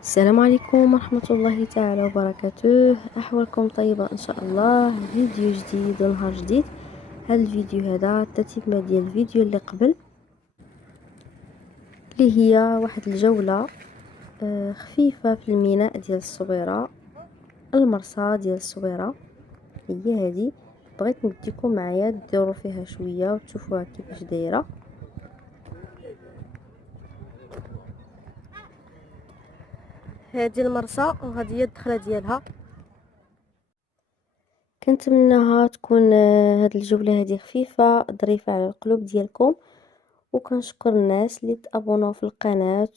السلام عليكم ورحمة الله تعالى وبركاته. أحوالكم طيبة إن شاء الله. فيديو جديد ونهار جديد. هذا الفيديو هذا تتمة ديال الفيديو اللي قبل، اللي هي واحد الجولة خفيفة في الميناء ديال الصويرة، المرسى ديال الصويرة هي هذه. بغيت نديكم معايا ديروا فيها شوية وتشوفوها كيفاش دايرة. هذه المرسى وهذه هي الدخلة ديالها. كنتمناها تكون هاد الجولة هذه خفيفة ظريفة على القلوب ديالكم، وكنشكر الناس اللي تابوناو في القناة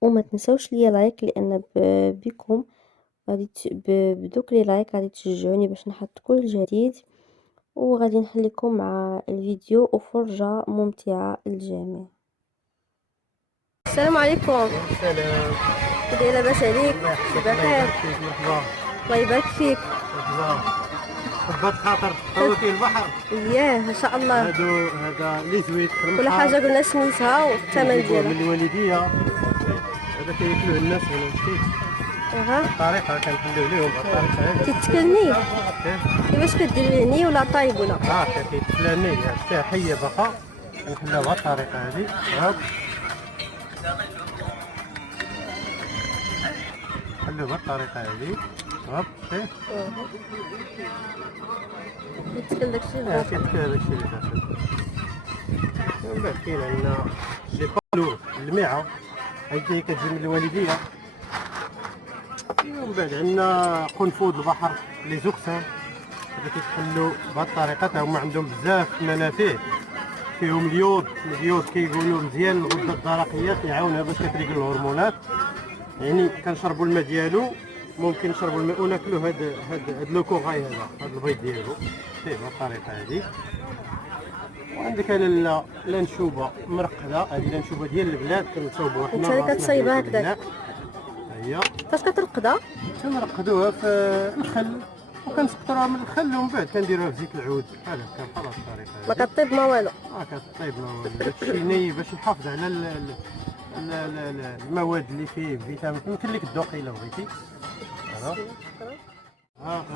وما تنسوش ليا لايك، لان بكم غادي بدوك لي لايك غادي تشجعوني باش نحط كل جديد. وغادي نخليكم مع الفيديو وفرجة ممتعة للجميع. السلام عليكم. السلام. كي داير؟ لاباس عليك؟ بخير. الله يبارك فيك. حبات خاطر خوتي البحر. اياه ان شاء الله. هذا اللي زويت كل حاجه قلنا سميتها والثمن ديالها. من الوالديه. هذا كياكلوه الناس هنا مشيت. الطريقه كنحلوا لهم الطريقه هذه. تتكلني كيفاش كدير هني ولا طايب ولا؟ كيتكلني حتى حيه بقى نحلوها الطريقه هذه. نحلوها الطريقه هذه. شتي كيتكل داكشي اللي داخل. كيتكل داكشي اللي داخل. ومن بعد كاين عندنا لي بالو الميعه، هذه كتجي من الوالديه. ومن بعد عندنا قنفذ البحر لي زوكسان، هذا كيتحلوا بهذه الطريقه. تا هما عندهم بزاف منافع، فيهم اليود كيقولوا مزيان الغده الدرقيه، كيعاونها باش كتريق الهرمونات. يعني كنشربوا الماء ديالو، ممكن نشربوا الماء وناكلوا هاد لو كوغاي، هاد البيض ديالو فيه بالطريقه هذه. وعندك انا لانشوبه مرقده، هذه لانشوبه ديال البلاد كنصوبوها حنا. انت كتصايبها هكذاك؟ هي فاش كترقدها؟ كنرقدوها في الخل وكنسقطوها من الخل، ومن بعد كنديروها في زيت العود بحال هكا. خلاص الطريقه ما كطيب ما والو. كطيب ما والو. داكشي ني باش نحافظ على المواد اللي فيه فيتامين. يمكن لك تذوقي الا بغيتي.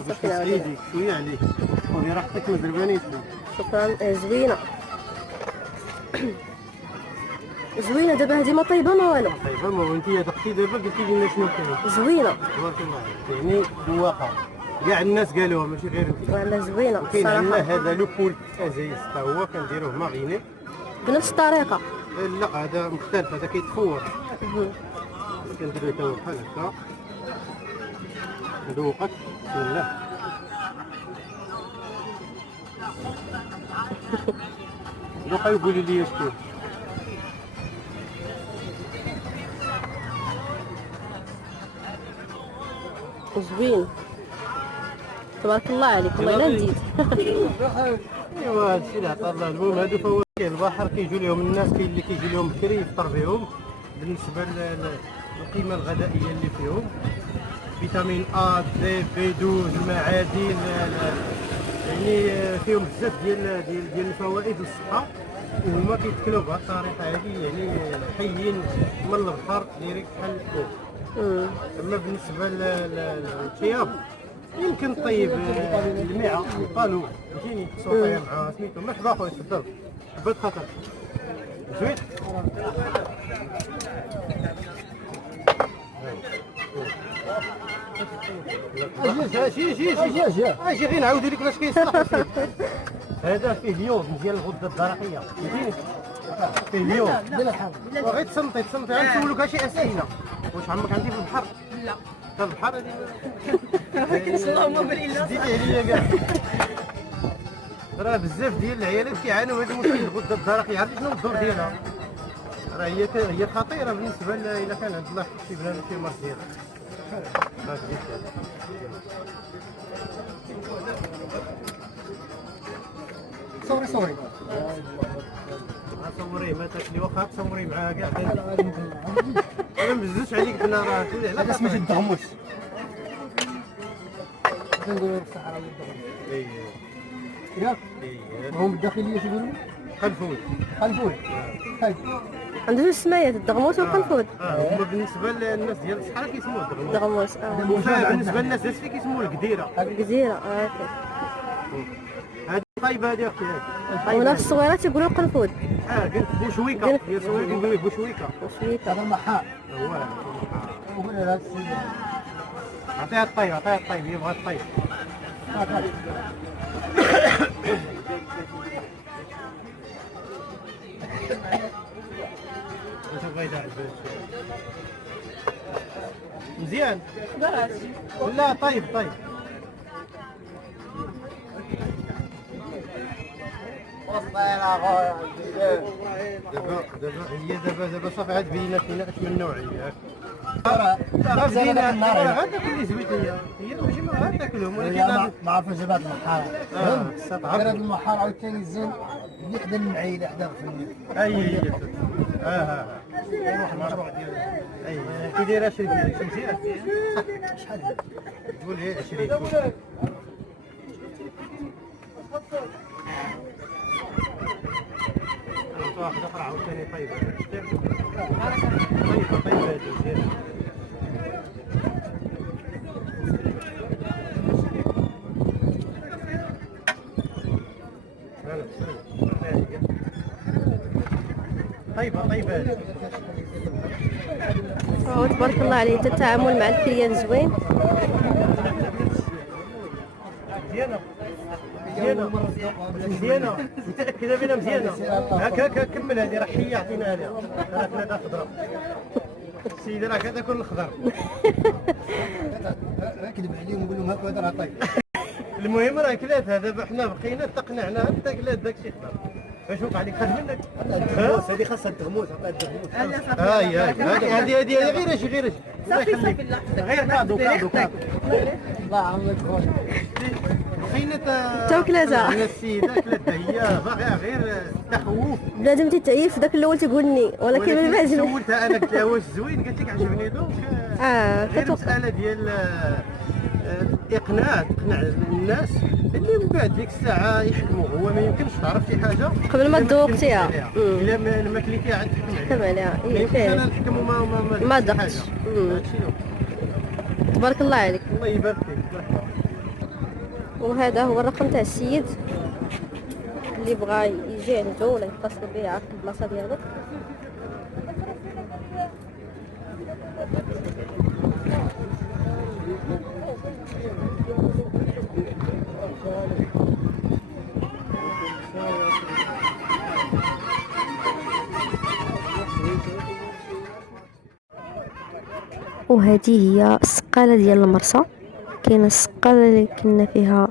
باش تسعيدك شويه عليك، خذي راحتك مازال بانين. شكرا. زوينه زوينه. دابا هذه ما طيبه ما والو. طيبه ما انت دقتي دابا قلتي لنا شنو كاين. زوينه تبارك الله، يعني ذواقه كاع الناس قالوها ماشي غير انت. والله زوينه كاين عندنا الصراحه. هذا لو بول ازايز حتى هو كنديروه ماريني بنفس الطريقه. لا هذا مختلف، هذا كيتفور. كنديروه حتى هو بحال هكا. ندوقك بسم الله. دوقا يقولوا لي شكون. زوين تبارك الله عليك. والله لا نزيد. ايوا هادشي اللي عطا الله. المهم هادو فواكه البحر كيجيو لهم الناس، كاين اللي كيجي لهم بكري يفطر بهم. بالنسبه للقيمه الغذائيه اللي فيهم، فيتامين ا دي بي 12 المعادن، يعني فيهم بزاف ديال الفوائد والصحه. وهما كيتكلوا بهذه الطريقه هذه، يعني حيين من البحر ديريكت بحال الفوق. اما بالنسبه للطياب يمكن طيب الميعه قالوا فهمتيني، تصوفيها مع سميتو. مرحبا خويا، تفضل. حبات خاطر زوين. اجي غير نعاود لك باش كيصلح. هذا فيه اليود مزيان الغده الدرقيه، فهمتيني. فيه اليود. وغير تصنتي غنسولك شي اسئله. واش عمرك عندي في البحر؟ لا. في البحر هذه اللهم بالله ديتي عليا كاع. راه بزاف ديال العيالات كيعانوا من هذا المشكل الغده الدرقيه. عرفتي شنو الدور ديالها؟ راه هي خطيره بالنسبه الا كان عند الله شي بنادم شي مرض ديالها. صوري صوري ما تاكلي واخا تصوري معاها كاع. انا ما بزوش عليك بنا راه هذا سميتو الدغموس. كنديرو الصحراء الدغموس. ياك هم الداخليه شنو يقولوا؟ خلفول. عنده جوج سمايات، الدغموس والقنفذ. هما بالنسبه للناس ديال الصحراء كيسموه الدغموس. الدغموس بالنسبه للناس اسفي كيسموه القديره. الجزيرة هذه طيبه هذه اختي هذه. هنا في الصغيرات يقولوا القنفذ. قلت بوشويكه، هي صغيره كنقول بوشويكه. وشويكة. هذا المحار. هو وقول هذا السيد. عطيها الطيب، عطيها الطيب، يبغى الطيب. مزيان. لا طيب طيب. دابا صافي عاد بينات لنا اش من نوعيه. راه زينه غير تاكل لي زويديه، هي ماشي ما غير تاكلهم ولكن ما عرفوش جبات المحار. السطعه. غير هذا المحار عاوتاني زين اللي حدا المعيله حدا غفلني. اي واحد المشروع ديالو. اي كي داير 20 مزيان. شحال قول هي 20. واحد اخر عاوتاني طيبه. طيبه مزيان. طيبه. تبارك الله عليه، التعامل مع الكليان زوين. مزيانه متاكده بنا مزيانه. هكا كمل هذه راه حيه عطينا عليها. ثلاثه خضراء. السيدي راه كتاكل الخضر. نكذب عليهم نقول لهم هاكا هذا راه طيب. المهم راه كلات دابا حنا بقينا تقنعنا انت كلات داكشي خضر. اش وقع لك؟ خد منك الدغموس. هذه خاصها الدغموس. عطيها الدغموس. هذه غير صافي غير كادو. الله يعاونك خويا. بقينا توكلاتها. السيده كلاتها هي باغيه غير تخوف. بنادم تيتعيف، داك الاول تيقولني ولكن من بعد سولتها انا قلت لها واش زوين، قالت لك عجبني دوك. غير مساله ديال اقناع الناس اللي من بعد ديك الساعه يحكموا. هو ما يمكنش تعرف شي حاجه قبل ما تذوقتيها. الا ما كليتيها عاد تحكم عليها. ما يمكنش انا نحكم ما ذقتش. تبارك الله عليك. الله يبارك فيك. وهذا هو الرقم تاع السيد اللي بغى يجي عنده ولا يتصل به يعرف البلاصه ديالو. وهذه هي السقاله ديال المرسى. كاينه السقاله اللي كنا فيها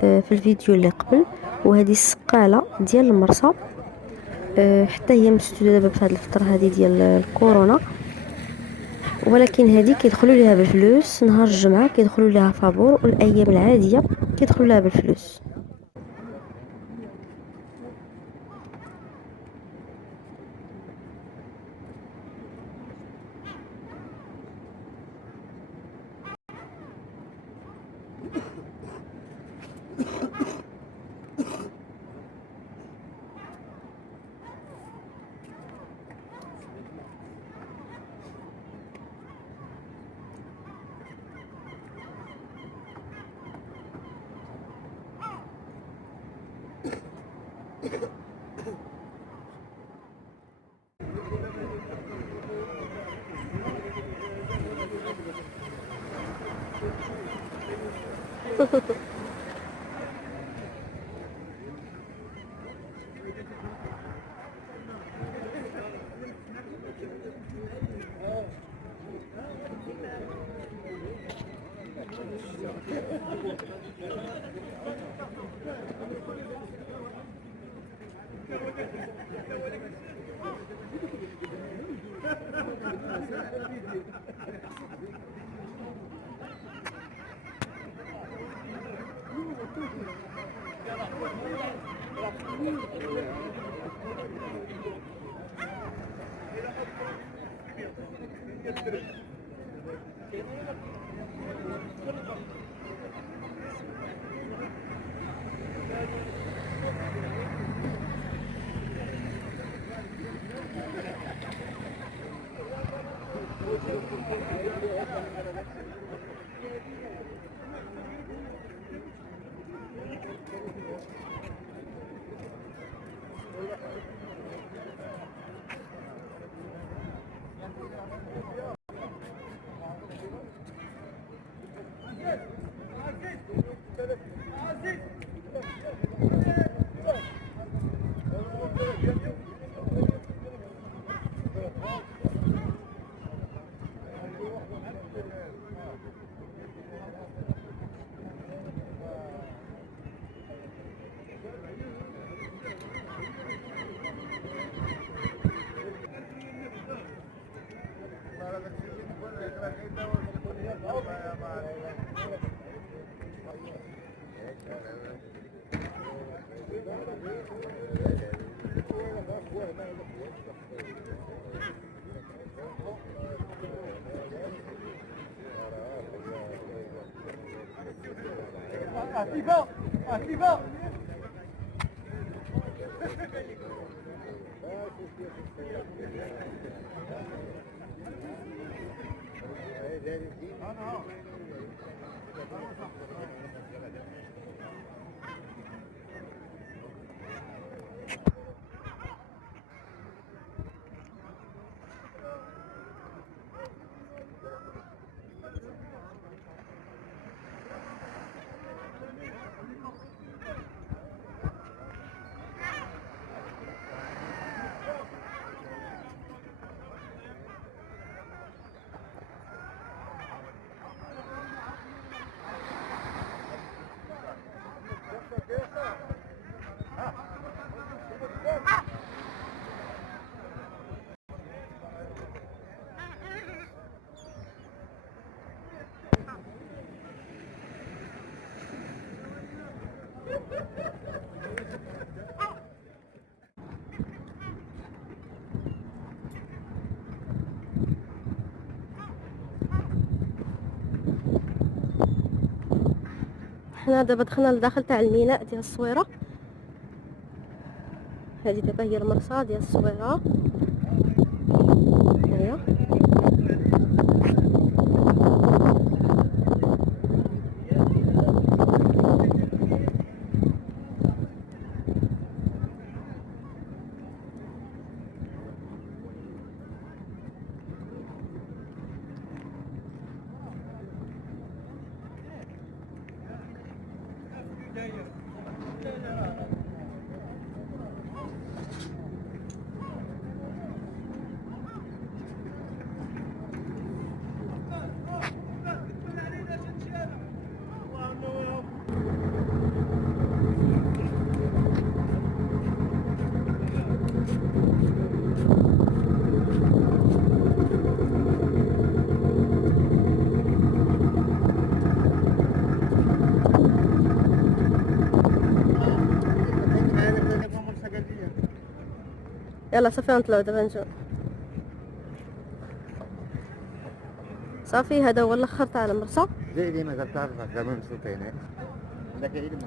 في الفيديو اللي قبل، وهذه السقاله ديال المرسى حتى هي مسدوده دابا في هذه الفتره هذه ديال الكورونا، ولكن هذه كيدخلوا ليها بالفلوس. نهار الجمعه كيدخلوا ليها فابور، والايام العاديه كيدخلوا لها بالفلوس. حنا دابا دخلنا لداخل تاع الميناء ديال الصويره. هذه دابا هي المرسى ديال الصويره. هيا يلا صافي نطلعو دابا نجيو. صافي هذا هو الاخر تاع المرسى. زي ما قلت تعرف زمان مسوقين عندك عيد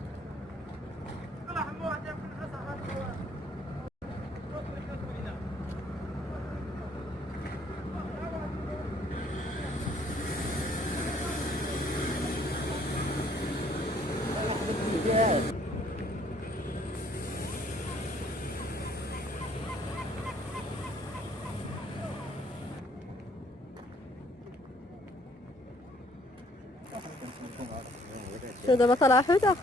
شنو دابا طالعه حوته.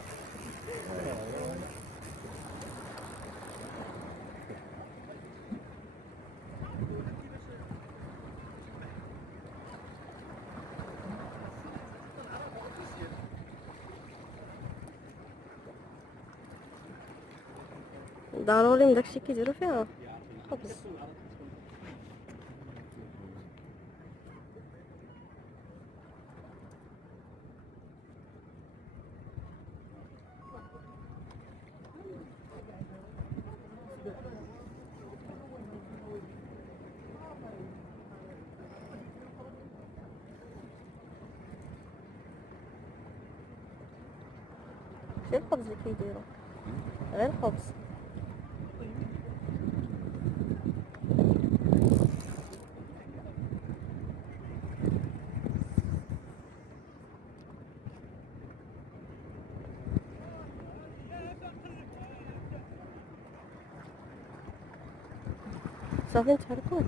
ضروري من داكشي كيديروا فيها خبز. غير الخبز اللي كيديروا، غير الخبز. صافي نتحركوا.